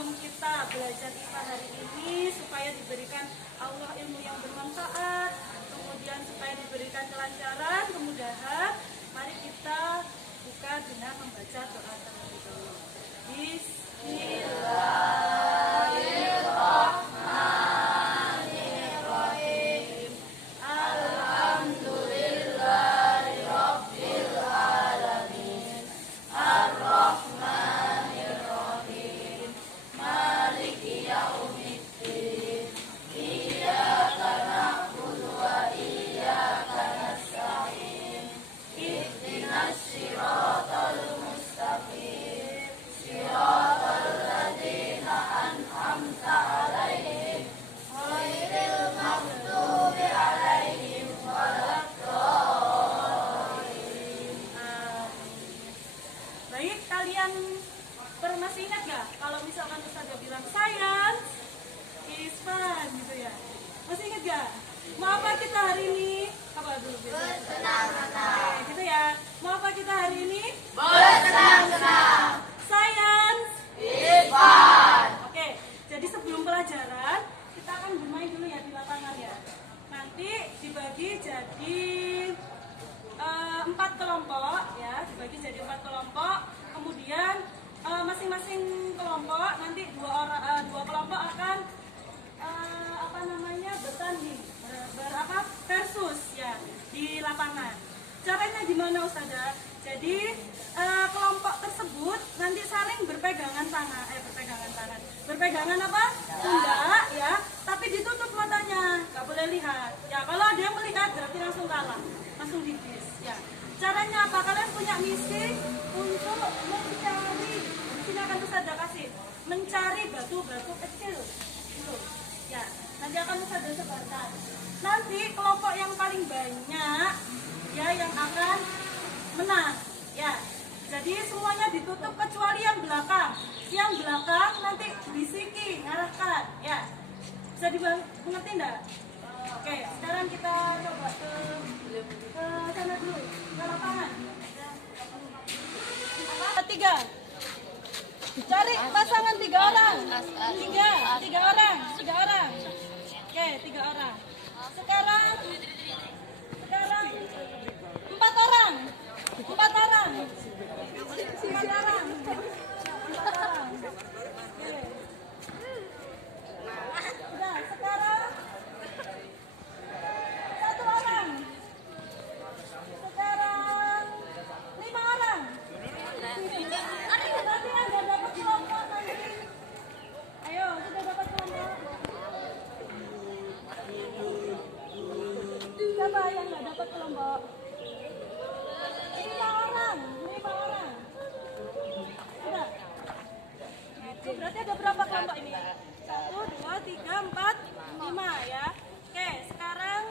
sebelum kita belajar IPA hari ini supaya diberikan Allah ilmu yang bermanfaat, kemudian supaya diberikan kelancaran, kemudahan, mari kita buka dengan membaca doa terlebih dahulu. Bismillahirrahmanirrahim. Alhamdulillahirabbil alamin. Ar-Rahmanirrahim. Maliki yaumiddin. Iyyaka na'budu wa iyyaka nasta'in. Ihdinas siratal mustaqim. Siratal ladzina an'amta 'alaihim ghairil maghdubi 'alaihim waladdallin. Baik, kalian masih ingat gak kalau misalkan Ustazah bilang science is fun gitu ya? Masih ingat gak? Mau apa kita hari ini? Apa dulu? Bersenang-senang. Gitu ya. Mau apa kita hari ini? Bersenang-senang. Science is fun. Oke, jadi sebelum pelajaran kita akan bermain dulu ya di lapangan ya. Nanti dibagi jadi 4 kelompok ya, dibagi jadi 4 kelompok. Kemudian masing-masing kelompok nanti dua kelompok akan bertanding versus ya di lapangan. Caranya gimana Ustazah? Jadi kelompok tersebut nanti saling berpegangan tangan, berpegangan apa? Pundak ya, tapi ditutup matanya, nggak boleh lihat. Ya kalau ada yang melihat berarti langsung kalah, langsung dibis. Ya. Caranya apa? Kalian punya misi untuk mencari, di sini akan Ustazah kasih, mencari batu-batu kecil. Gitu. Ya, nanti akan Ustazah sebarkan. Nanti kelompok yang paling banyak ya yang akan menang. Ya. Jadi semuanya ditutup kecuali yang belakang. Yang belakang nanti bisiki, ngarahkan. Ya. Bisa dimengerti enggak? Oke, sekarang kita coba ke sana dulu, ke lapangan. 3. Cari pasangan 3 orang. 3 orang. Oke, 3 orang. Sekarang 4 orang. 4 orang. Oke. Udah, sekarang 1 orang. Sekarang 5 orang. Nanti ada dapat kelompok nanti. Ayo, sudah dapat kelompok. Siapa yang nggak dapat kelompok? 5 orang. Sudah. Berarti ada berapa kelompok ini? 1, 2, 3, 4, 5 ya. Oke, sekarang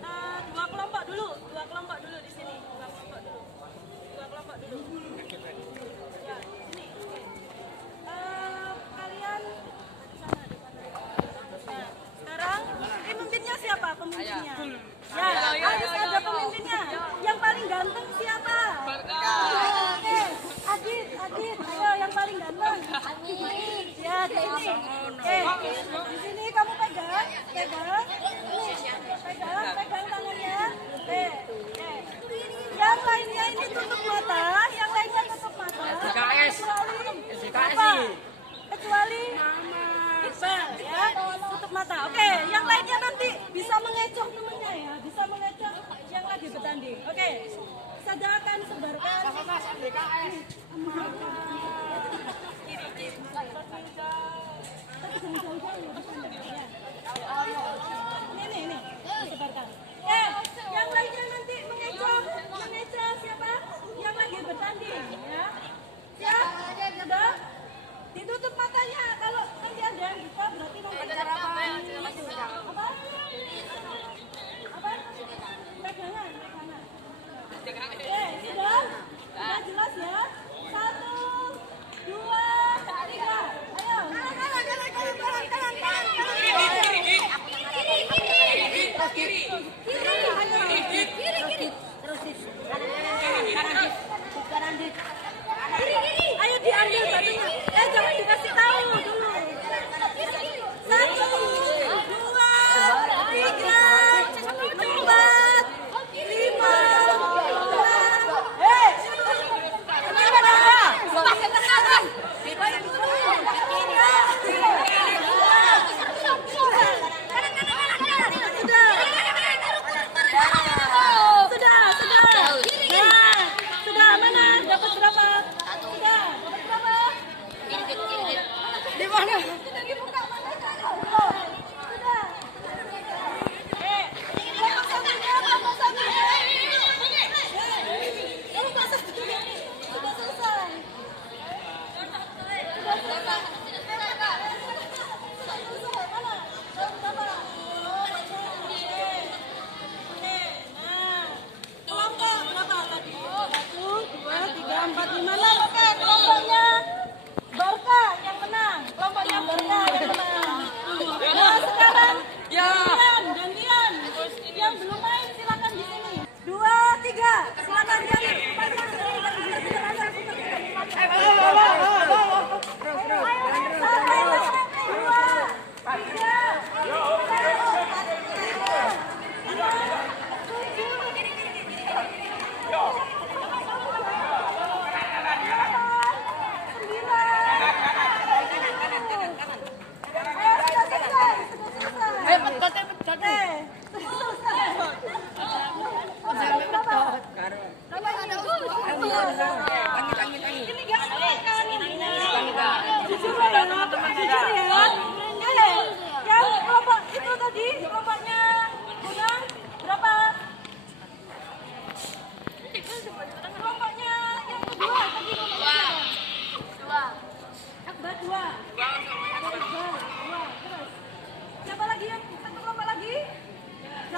2 kelompok dulu. 2 kelompok dulu di sini. 2 kelompok dulu. Ya, sini. Oke. Kalian di sana. Nah, sekarang pemimpinnya siapa? Pemimpinnya. Ya, harus ada pemimpinnya. Yang paling ganteng siapa? Oke, Adit. Ayo yang paling ganteng. Ya, di sini. Oke, di sini kamu pegang. Pegang tangannya. Oke. Yang lainnya ini tutup mata. Kecuali Iqbal ya, tutup mata. Oke, yang lainnya nanti bisa mengecoh temennya ya, bisa mengecoh yang lagi bertanding. Oke, saya akan sebarkan. Ini sebarkan. Yang lainnya nanti mengecoh siapa? Yang lagi bertanding ya. Siap? Sudah? Ditutup matanya. Kalau nanti ada yang buka berarti mempercarakan apa? Pegangan. Sudah? Sudah jelas ya? 1, 2, 3. Ayo. Ayo diambil batunya. Jangan dikasih tahu dulu.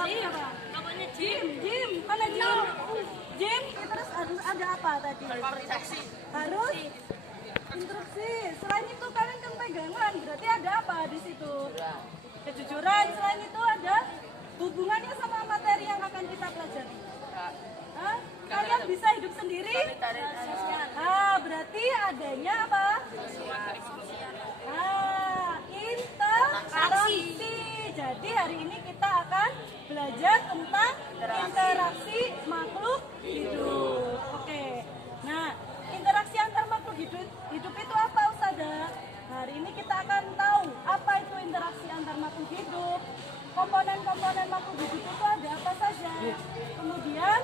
ini apa? Namanya Jim. Jim, mana Jim? Jim, terus harus ada apa tadi? Harus instruksi. Selain itu kalian kan pegangan, berarti ada apa di situ? Kejujuran. Selain itu ada hubungannya sama materi yang akan kita pelajari. Hah? Kalian bisa hidup sendiri? Berarti adanya apa? Interaksi. Jadi hari ini kita akan belajar tentang interaksi makhluk hidup. Oke. Nah, interaksi antar makhluk hidup itu apa, Ustazah? Hari ini kita akan tahu apa itu interaksi antar makhluk hidup. Komponen-komponen makhluk hidup itu ada apa saja. Kemudian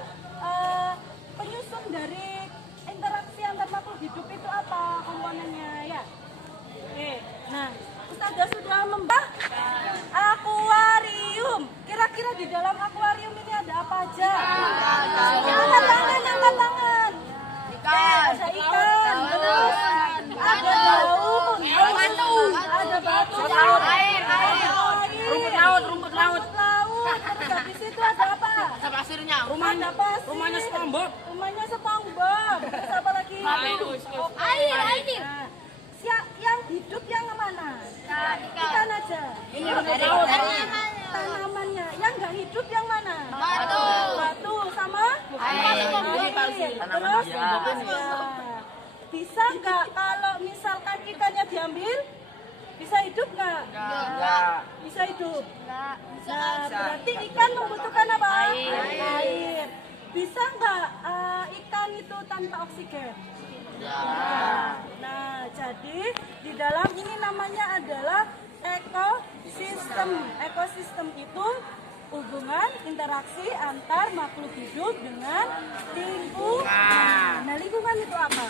penyusun dari interaksi antar makhluk hidup itu apa komponennya ya. Oke. Nah, Ustazah sudah membahas akuarium. Kira-kira di dalam akuarium ini ada apa aja? Angkat tangan. Ada ikan, terus ada daun, ada batu, rumput laut. Terus habis itu ada apa? Pasirnya, Ada pasir. rumahnya SpongeBob. Rumahnya SpongeBob. Terus apa lagi? Air. Nah, yang hidup yang mana? Ikan aja. Ini Tanamannya. Yang nggak hidup yang mana? Batu sama Air. Terus bisa nggak kalau misalkan ikannya diambil? Bisa hidup nggak? Bisa hidup. Nah, berarti ikan membutuhkan apa? Air. Bisa nggak ikan itu tanpa oksigen? Nah, jadi di dalam ini namanya adalah ekosistem. Ekosistem itu hubungan interaksi antar makhluk hidup dengan lingkungan. Nah, lingkungan itu apa?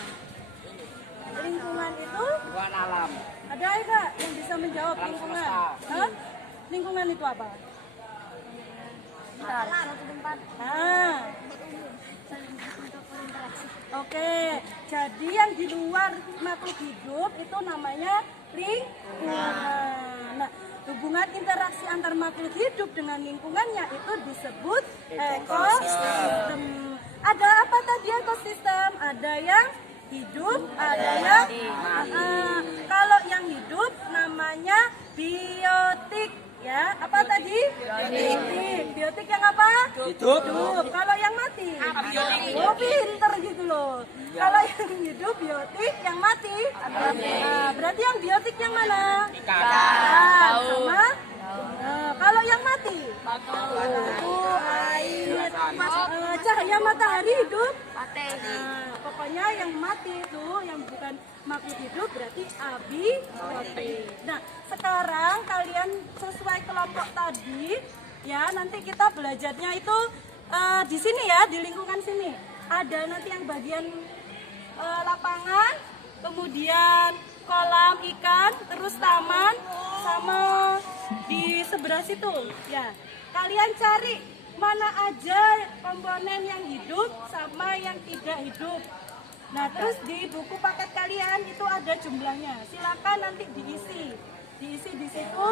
Lingkungan itu alam. ada nggak yang bisa menjawab lingkungan? Hah? Lingkungan itu apa? Nah, oke, jadi yang di luar makhluk hidup itu namanya lingkungan. Nah, hubungan interaksi antar makhluk hidup dengan lingkungannya itu disebut ekosistem. Ada apa tadi ekosistem? Ada yang hidup, ada yang kalau yang hidup namanya biotik. Ya, apa tadi? Biotik. Biotik yang apa? Hidup. Kalau yang mati? Oh, pinter gitu loh. Kalau yang hidup biotik, yang mati? Nah, berarti yang biotik yang mana? Ikan. Sama? Kalau yang mati? Batu, air, cahaya matahari hidup? Pokoknya yang mati itu, yang bukan makhluk hidup berarti abiotik. Nah, sekarang kalian sesuai kelompok tadi, ya nanti kita belajarnya itu di sini ya, di lingkungan sini. Ada nanti yang bagian lapangan, kemudian kolam ikan, terus taman, sama di sebelah situ. Ya, kalian cari mana aja komponen yang hidup sama yang tidak hidup. Nah, terus di buku paket kalian itu ada jumlahnya. Silakan nanti diisi di situ.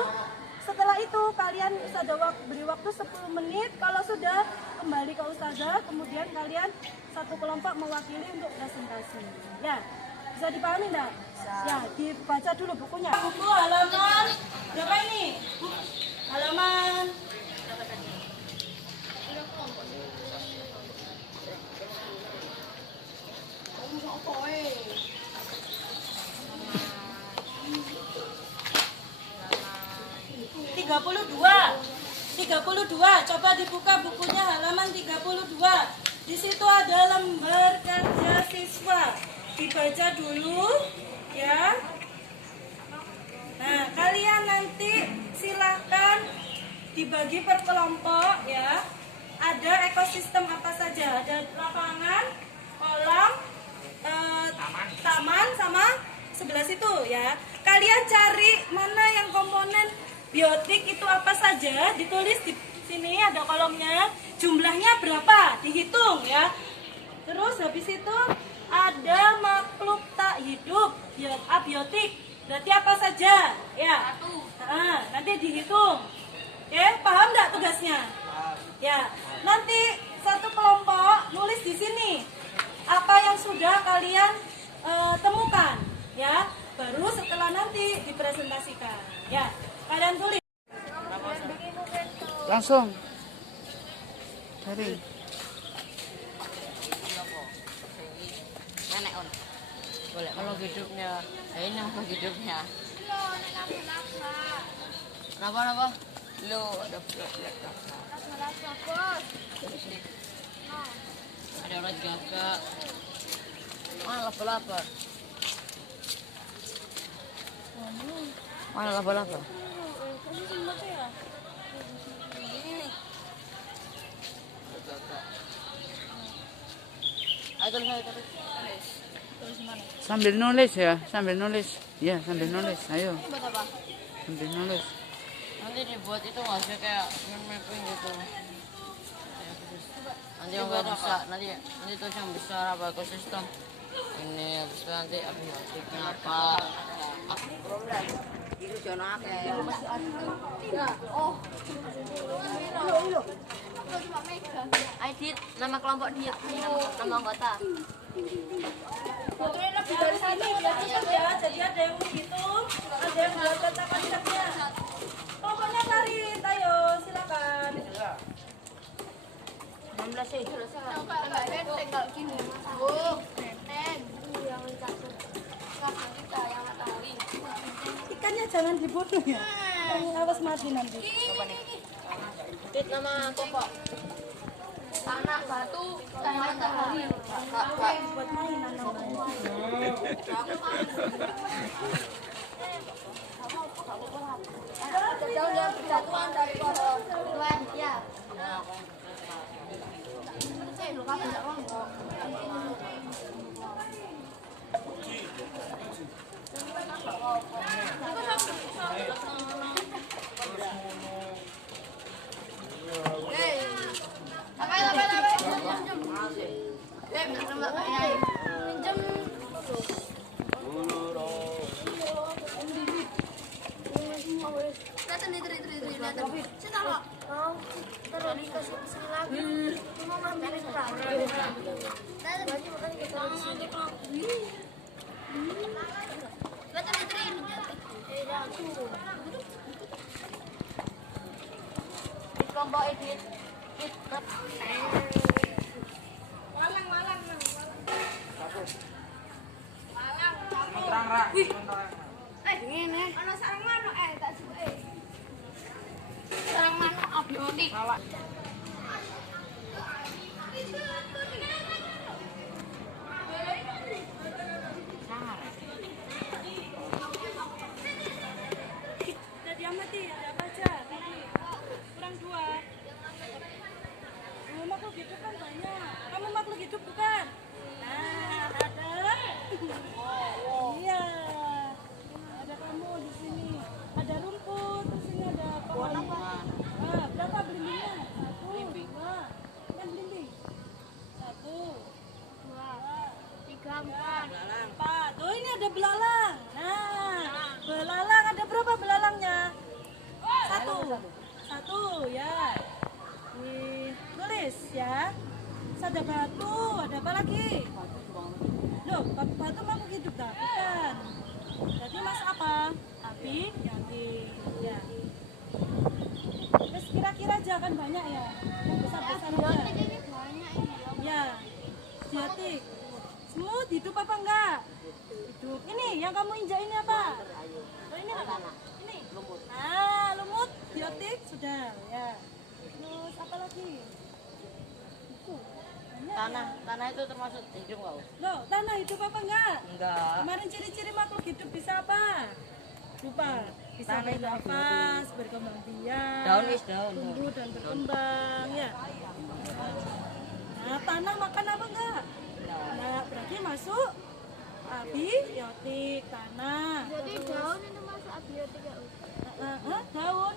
Setelah itu kalian Ustazah beri waktu 10 menit. Kalau sudah kembali ke Ustazah, kemudian kalian satu kelompok mewakili untuk presentasi. Ya, bisa dipahami enggak? Ya, dibaca dulu bukunya. Buku halaman berapa ini? Halaman 32. Coba dibuka bukunya halaman 32. Di situ ada lembar kerja siswa. Dibaca dulu ya. Nah, kalian nanti silahkan dibagi per kelompok ya. Ada ekosistem apa saja? Ada lapangan, kolam, taman sama sebelah situ ya. Kalian cari mana yang komponen biotik itu apa saja, ditulis di sini ada kolomnya, jumlahnya berapa, dihitung ya. Terus habis itu ada makhluk tak hidup, abiotik, berarti apa saja ya. Nanti dihitung. Oke, paham nggak tugasnya? Ya, nanti satu kelompok nulis di sini apa yang sudah kalian temukan, ya. Baru setelah nanti dipresentasikan. Ya, kalian tulis. Langsung. Dari. Nenek on. Boleh kalau hidupnya. Ini makhluk hidupnya. Kenapa? Lo ada bulat-bulat kakak. Ada ulat gagak. Laba-laba. Mana laba-laba? Ayo tulis. Sambil nulis ya, sambil nulis. Ya, sambil nulis. Ayo, Buat apa? sambil nulis. Nanti dibuat itu nggak sih kayak mapping gitu. Nanti yang nggak bisa, nanti terus yang besar apa ekosistem. Ini habis itu nanti abiotiknya apa? Problem. Itu jono akeh. Aidit, nama kelompok dia, nama anggota. Lebih dari sini ya, jadi ada yang menghitung, ada yang buat data konsepnya. Pokoknya tarik, ayo silakan. 16 sih. Tinggal gini, Bu. Benteng. Yang dikasih. Kita yang matahari. Ikannya jangan dibunuh ya. Awas mati nanti. Dit nama kelompok. Tanah, batu, dan matahari. Buat mainan namanya. Jauh dari persatuan dari pohon. Tuan, ya. Luka banyak orang kok. Kelompok Edit. Ana sarang manuk tak suwe. Sarang manuk abiotik. Jadi amati, ada apa aja? Kurang 2. Makhluk hidup kan banyak. Kamu makhluk hidup bukan? Nah, ada. Iya. Ada kamu di sini. Ada rumput, terus ini ada pohon apa? Nah, berapa belimbingnya? 1, 2. Kan belimbing. 1, 2, 3, 4. 4. Oh, ini ada belalang. Nah, belalang ada berapa belalangnya? 1 ya. Tulis ya. Ada batu, ada apa lagi? Loh, batu makhluk hidup tak? Bukan. Jadi mas apa? Api, yakin. Ya. Terus kira-kira aja kan banyak ya. Yang besar-besar aja. Ini banyak ini ya. Ya. Biotik. Semut hidup apa enggak? Hidup. Ini yang kamu injak ini apa? Oh, ini apa? Ini. Lumut. Nah, lumut, biotik sudah ya. Terus apa lagi? Buku. Banyak. Tanah itu termasuk hidup nggak? Loh, tanah hidup apa enggak? Enggak. Kemarin ciri-ciri makhluk hidup bisa apa? Lupa. Bisa Tanah itu bernafas, berkembang biak, Daun is daun. tumbuh dan berkembang ya. Nah, tanah makan apa enggak? Nah, berarti masuk abiotik tanah. Jadi daun itu masuk abiotik ya. Daun. Daun.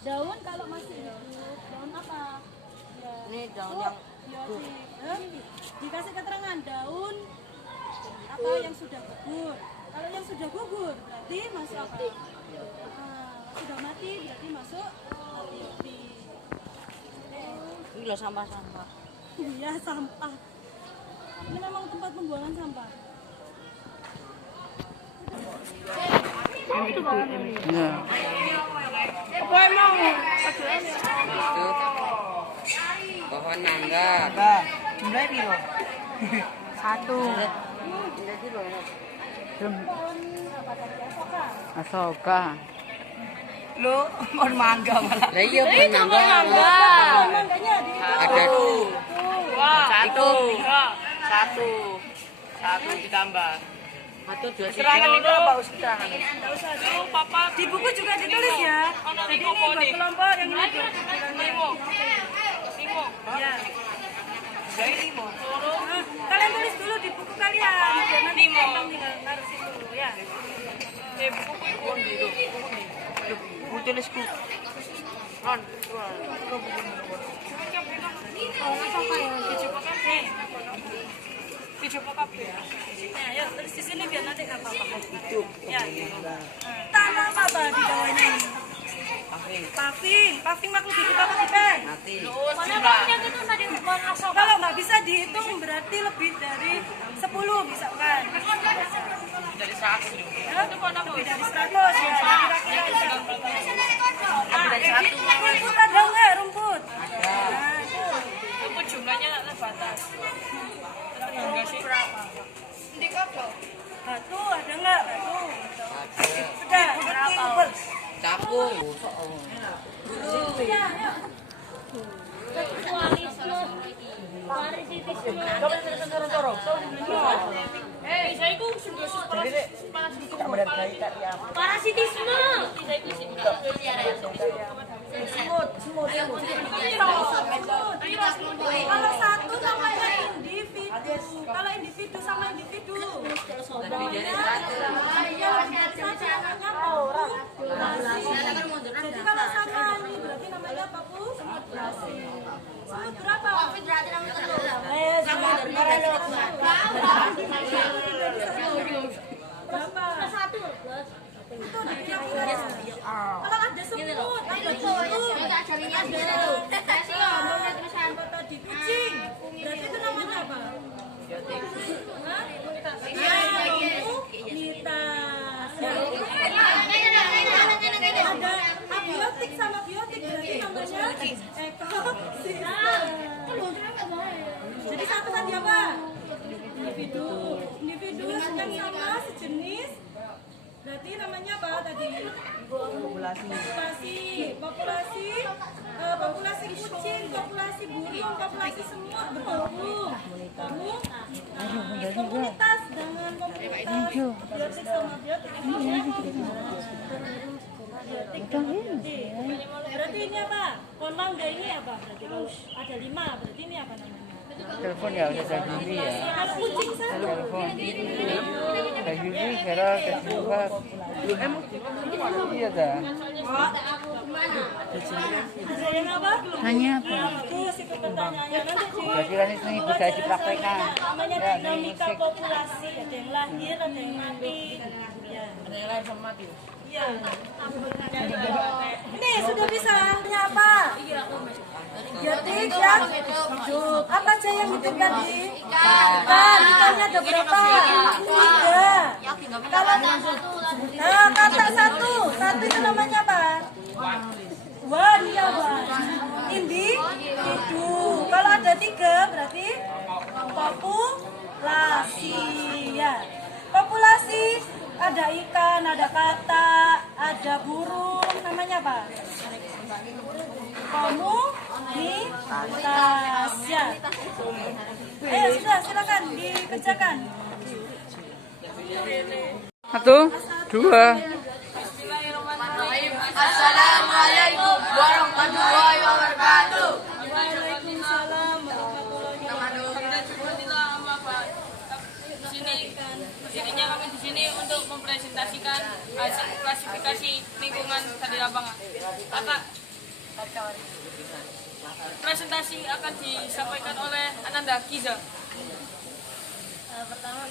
Daun kalau masih hidup, daun apa? Ya. Ini daun Oh, yang biotik. Dikasih keterangan daun apa yang sudah gugur. Kalau yang sudah gugur berarti masuk apa? Sudah mati berarti masuk abiotik. loh sampah-sampah. Iya, sampah. Ini memang tempat pembuangan sampah. Ya. Pohon mangga. Jumlahnya piro? Satu. Asoka. Lo pohon mangga malah. Lah iya pohon mangga. Mangganya di Ada Satu ditambah. satu dua tiga. Serangan itu apa serangan? di buku juga ditulis ya. Jadi ini buat kelompok yang ini tuh. Ya. Saya limo. Nah, kalian tulis dulu di buku kalian. Biar nanti abang tinggal taruh situ ya. Buku tulisku. Non. Nah, yuk tulis di sini biar nanti nggak apa-apa. Ya. Tanam apa di bawahnya ini? Paving makhluk hidup apa sih, Pen? Mati. Kalau nggak bisa dihitung berarti lebih dari 10 misalkan. Dari 100. Ya, lebih dari 100 ya. Kira-kira itu. Rumput ada nggak rumput? Nah, itu. Itu jumlahnya nggak terbatas. Batu ada nggak? Batu. Sudah. Berapa? Capung. Ya, ya. Kalau satu namanya individu. Kalau individu sama individu. Jadi kalau sama ini berarti namanya apa, Bu? Semut berapa? Berapa? Itu kalau ada semut, ada burung, ada tadi kucing, berarti itu namanya apa? Hah? Ya, komunitas. Ada abiotik sama biotik, berarti namanya ekosistem. Jadi satu tadi apa? Individu. Individu yang sama sejenis. Berarti namanya apa tadi? Populasi kucing, populasi burung, populasi semut bergabung. Kamu komunitas dengan komunitas biotik sama biotik. Berarti ini apa? Pohon mangga ini apa? Berarti ada 5. Berarti ini apa namanya? Telepon ya udah Yuri ya. Kalau kucing satu. Telepon. Yuri kira kesuka. Iya dah. Ada yang apa? Hanya apa? Terus itu pertanyaannya nanti Berarti kan itu bisa dipraktekkan. namanya dinamika populasi. Ada yang lahir, ada yang mati. Ya. Ada yang lain sama mati. Iya. Ini sudah bisa. Ini apa? Biotik yang hidup. Apa aja yang hidup tadi? Ikan. Ikannya ada berapa? 3. Kalau kata satu itu namanya apa? Wan, ya wan. Individu. Kalau ada 3 berarti populasi. Ya. Populasi ada ikan, ada katak, ada burung. Namanya apa? Komunitas. Ya. Sudah silakan dikerjakan. 1, 2. Assalamualaikum warahmatullahi wabarakatuh. Waalaikumsalam warahmatullahi wabarakatuh. Sininya kami di sini untuk mempresentasikan hasil klasifikasi lingkungan tadi lapangan. Kakak, presentasi akan disampaikan oleh Ananda Kiza. Pertama,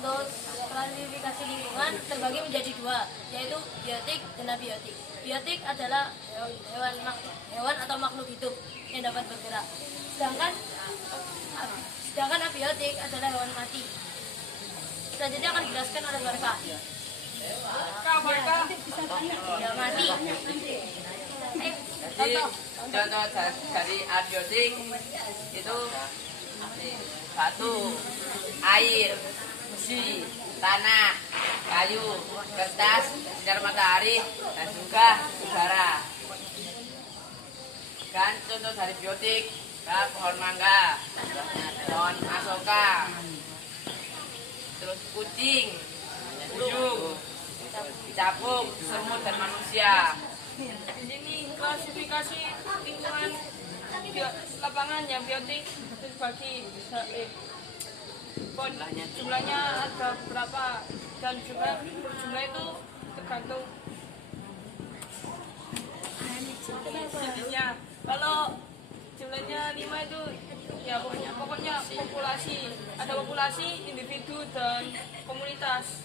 untuk klasifikasi lingkungan terbagi menjadi 2, yaitu biotik dan abiotik. Biotik adalah hewan atau makhluk hidup yang dapat bergerak. Sedangkan abiotik adalah hewan mati. Selanjutnya akan dijelaskan oleh Barka. Ya mati. Jadi contoh dari abiotik itu batu, air, besi, tanah, kayu, kertas, sinar matahari, dan juga udara. Dan contoh dari biotik, pohon mangga, pohon asoka, terus kucing, burung, capung, semut, dan manusia. Di sini klasifikasi lingkungan lapangan yang biotik terbagi jumlahnya ada berapa dan juga jumlah itu tergantung jenisnya. Kalau jumlahnya 5 itu ya pokoknya populasi, ada populasi, individu dan komunitas.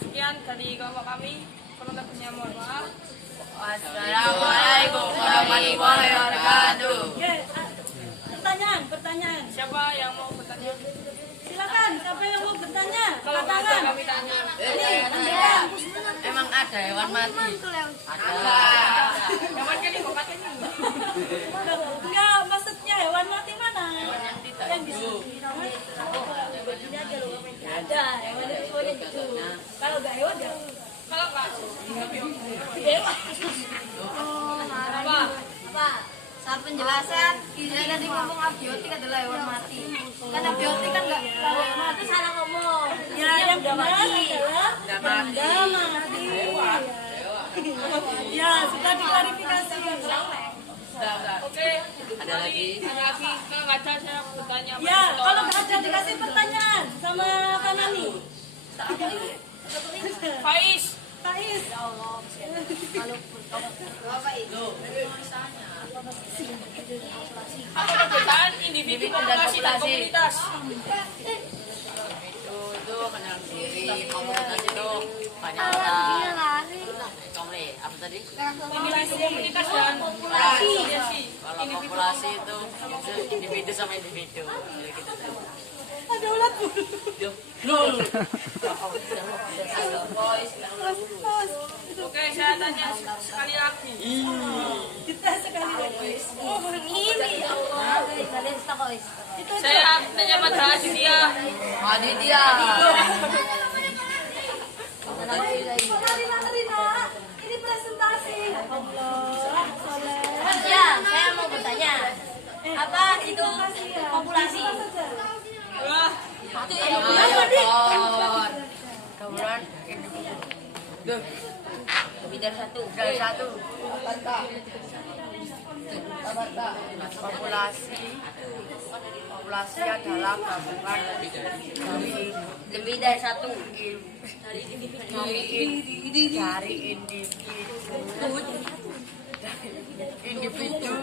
Sekian dari kelompok kami. Kalau lebihnya mohon maaf. Assalamualaikum warahmatullahi wabarakatuh. Pertanyaan. Siapa yang mau bertanya? Silakan, siapa yang mau bertanya? Kalau nggak ada kami tanya. Emang ada hewan mati? Ada. Hewan kan ini katanya. Enggak, maksudnya hewan mati mana? Yang hidup. Ada hewan itu semuanya gitu. Kalau nggak hewan ya Kalau nggak, dewa. apa? Apa? Saat penjelasan, dia tadi ngomong abiotik adalah hewan mati. Kan abiotik kan nggak hewan mati, salah ngomong. Ya, yang benar adalah benda mati. Ya, sudah diklarifikasi. Oke. Ada lagi? Ada lagi. Kalau nggak ada saya bertanya. Ya, kalau nggak ada dikasih pertanyaan sama Kanani. Faiz. Faiz. Apa perbedaan individu, populasi dan komunitas? Itu kenal diri, komunitas itu banyak apa tadi? Individu, komunitas dan populasi. Kalau populasi itu individu sama individu. Jadi gitu. Ada ulat bulu. Oke, saya tanya sekali lagi. Kita sekali lagi. Oh, Ini Allah, kalian stakois. itu Saya tanya pada Aditya. Aditya. Rina, ini presentasi. Allah, soleh. Ya, saya mau bertanya. Apa itu populasi? Wah, Kemudian lebih dari satu. Populasi adalah gabungan lebih dari satu dari individu dan individu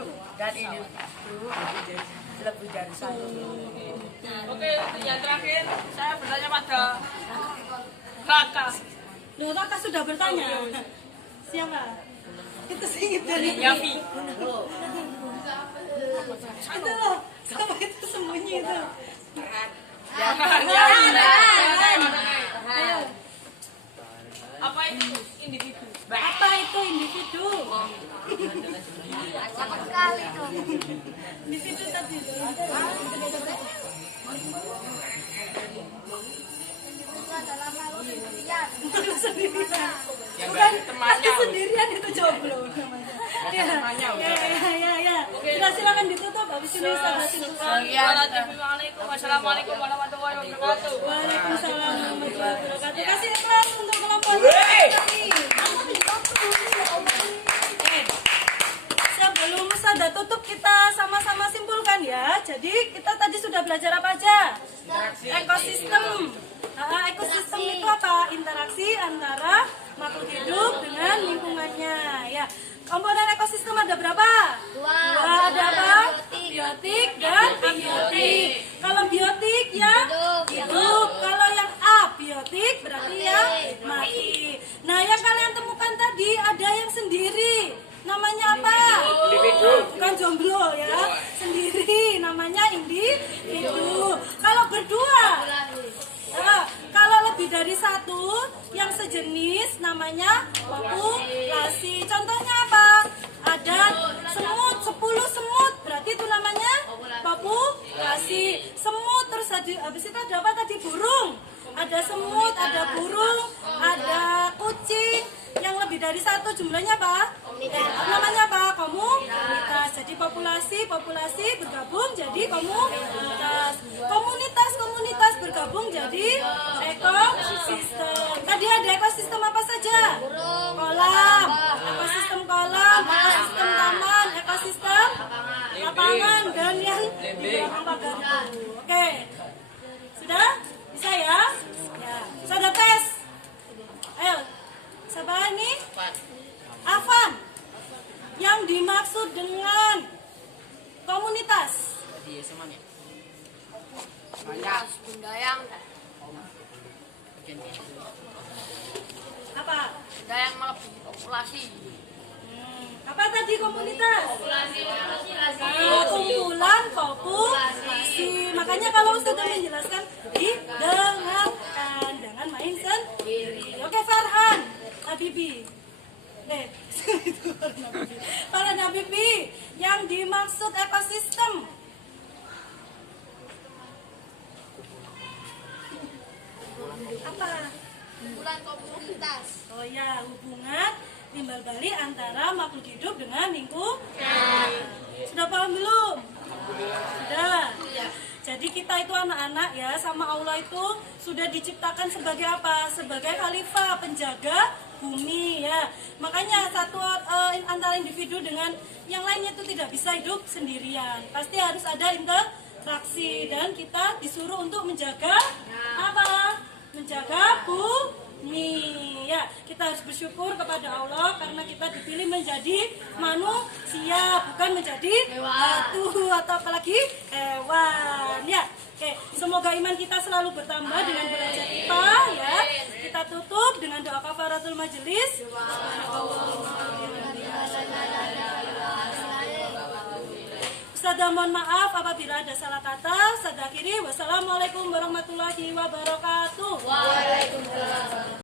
lebih dari satu. oke, yang terakhir saya bertanya pada Raka. Loh, Raka sudah bertanya. Siapa? Itu singit dari Yafi. Itu loh, sama itu sembunyi itu. Jangan. Ayo, Apa itu individu? apa itu individu? Sangat sekali itu. Individu tadi. Sendirian. Bukan temannya. sendirian itu jomblo namanya. Ya. Sudah silakan ditutup habis ini Ustaz Basil. Wassalamualaikum warahmatullahi wabarakatuh. Waalaikumsalam warahmatullahi wabarakatuh. Kasih ikhlas untuk kelompok sebelum Sada tutup kita sama-sama simpulkan ya. Jadi kita tadi sudah belajar apa aja? Ekosistem. Ekosistem itu apa? Interaksi antara makhluk hidup dengan lingkungannya. Ya. Komponen ekosistem ada berapa? Dua. Ada apa? Biotik dan abiotik. Kalau biotik yang hidup, kalau yang abiotik berarti yang mati. Nah, yang kalian temukan tadi ada yang sendiri. Namanya apa? Bukan jomblo ya. Sendiri namanya individu. Kalau berdua, kalau lebih dari satu yang sejenis namanya populasi. Contohnya apa? Ada semut, 10 semut, berarti itu namanya populasi. Semut, terus habis itu ada apa tadi? Burung. Ada semut, ada burung, ada kucing. Yang lebih dari satu jumlahnya apa? Namanya apa? Komunitas. Jadi populasi bergabung jadi komunitas. Komunitas bergabung jadi ekosistem. Tadi ada ekosistem apa saja? Kolam, ekosistem kolam, ekosistem taman, ekosistem lapangan, dan yang di belakang pagar itu. Oke, sudah? Bisa ya? Ya, sudah tes. Ayo, siapa ini? Afan. Yang dimaksud dengan komunitas. Bundayang. Apa? Bundayang melebihi populasi. Apa tadi komunitas? Kumpulan populasi. Makanya kalau sudah menjelaskan, didengarkan, jangan main sendiri. Oke, Farhan, Habibi. Farhan Habibi, yang dimaksud ekosistem. Apa? Kumpulan komunitas. Oh ya, hubungan timbal balik antara makhluk hidup dengan lingkungan. Sudah paham belum? Sudah. Jadi kita itu anak-anak ya, sama Allah itu sudah diciptakan sebagai apa? Sebagai khalifah, penjaga bumi ya. Makanya satu antara individu dengan yang lainnya itu tidak bisa hidup sendirian. Pasti harus ada interaksi, dan kita disuruh untuk menjaga apa? Menjaga bumi ya. Kita harus bersyukur kepada Allah karena kita dipilih menjadi manusia, bukan menjadi batu atau apalagi hewan ya. Oke, semoga iman kita selalu bertambah dengan belajar IPA ya. Kita tutup dengan doa kafaratul majelis. Ustazah mohon maaf apabila ada salah kata. Ustazah akhiri, wassalamualaikum warahmatullahi wabarakatuh.